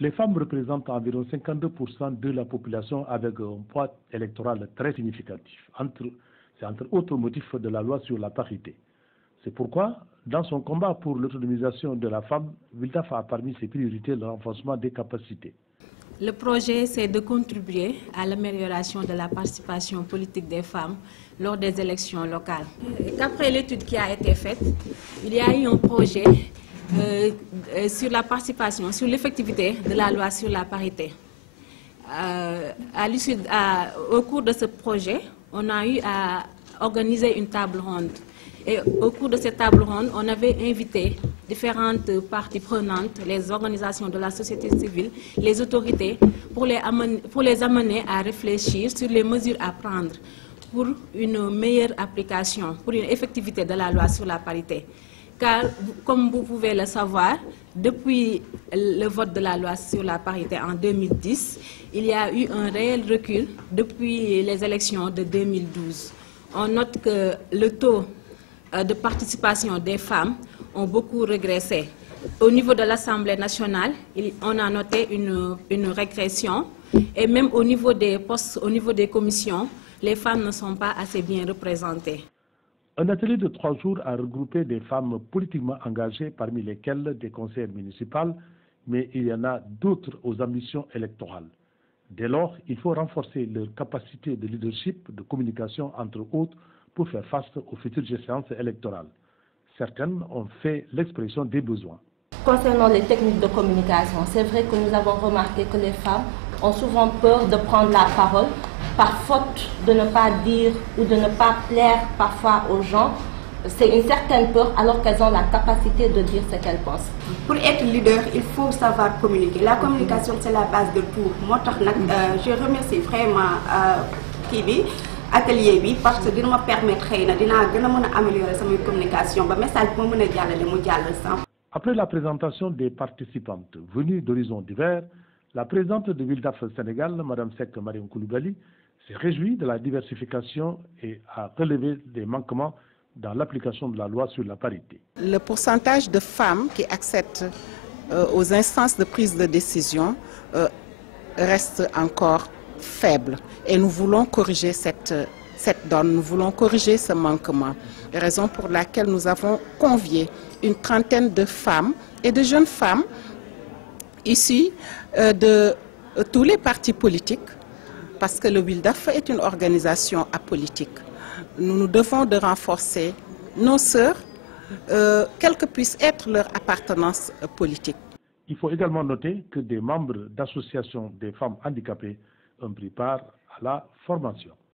Les femmes représentent environ 52% de la population avec un poids électoral très significatif. C'est entre autres motifs de la loi sur la parité. C'est pourquoi, dans son combat pour l'autonomisation de la femme, Wildaf a parmi ses priorités le renforcement des capacités. Le projet, c'est de contribuer à l'amélioration de la participation politique des femmes lors des élections locales. D'après l'étude qui a été faite, il y a eu un projet sur la participation, sur l'effectivité de la loi sur la parité. Au cours de ce projet, on a eu à organiser une table ronde. Et au cours de cette table ronde, on avait invité différentes parties prenantes, les organisations de la société civile, les autorités, pour les amener à réfléchir sur les mesures à prendre pour une meilleure application, pour une effectivité de la loi sur la parité. Car, comme vous pouvez le savoir, depuis le vote de la loi sur la parité en 2010, il y a eu un réel recul depuis les élections de 2012. On note que le taux de participation des femmes ont beaucoup régressé. Au niveau de l'Assemblée nationale, on a noté une régression et même au niveau des postes, au niveau des commissions, les femmes ne sont pas assez bien représentées. Un atelier de 3 jours a regroupé des femmes politiquement engagées, parmi lesquelles des conseillères municipales, mais il y en a d'autres aux ambitions électorales. Dès lors, il faut renforcer leur capacité de leadership, de communication, entre autres, pour faire face aux futures échéances électorales. Certaines ont fait l'expression des besoins. Concernant les techniques de communication, c'est vrai que nous avons remarqué que les femmes ont souvent peur de prendre la parole par faute de ne pas dire ou de ne pas plaire parfois aux gens. C'est une certaine peur alors qu'elles ont la capacité de dire ce qu'elles pensent. Pour être leader, il faut savoir communiquer. La communication, c'est la base de tout. Moi, je remercie vraiment Kibi. Atelier bi parce que dina ma permettre xeyna dina gëna mëna améliorer sama communication ba message mo mëna jallale mu jall sans. Après la présentation des participantes venues d'horizons divers, la présidente de Wildaf Sénégal, Mme Seck Mariam Koulibaly, s'est réjouie de la diversification et a relevé des manquements dans l'application de la loi sur la parité. Le pourcentage de femmes qui accèdent aux instances de prise de décision reste encore faible et nous voulons corriger cette donne, nous voulons corriger ce manquement, raison pour laquelle nous avons convié une trentaine de femmes et de jeunes femmes issues de tous les partis politiques, parce que le Wildaf est une organisation apolitique. Nous devons de renforcer nos sœurs, quelle que puisse être leur appartenance politique. Il faut également noter que des membres d'associations des femmes handicapées ont pris part à la formation.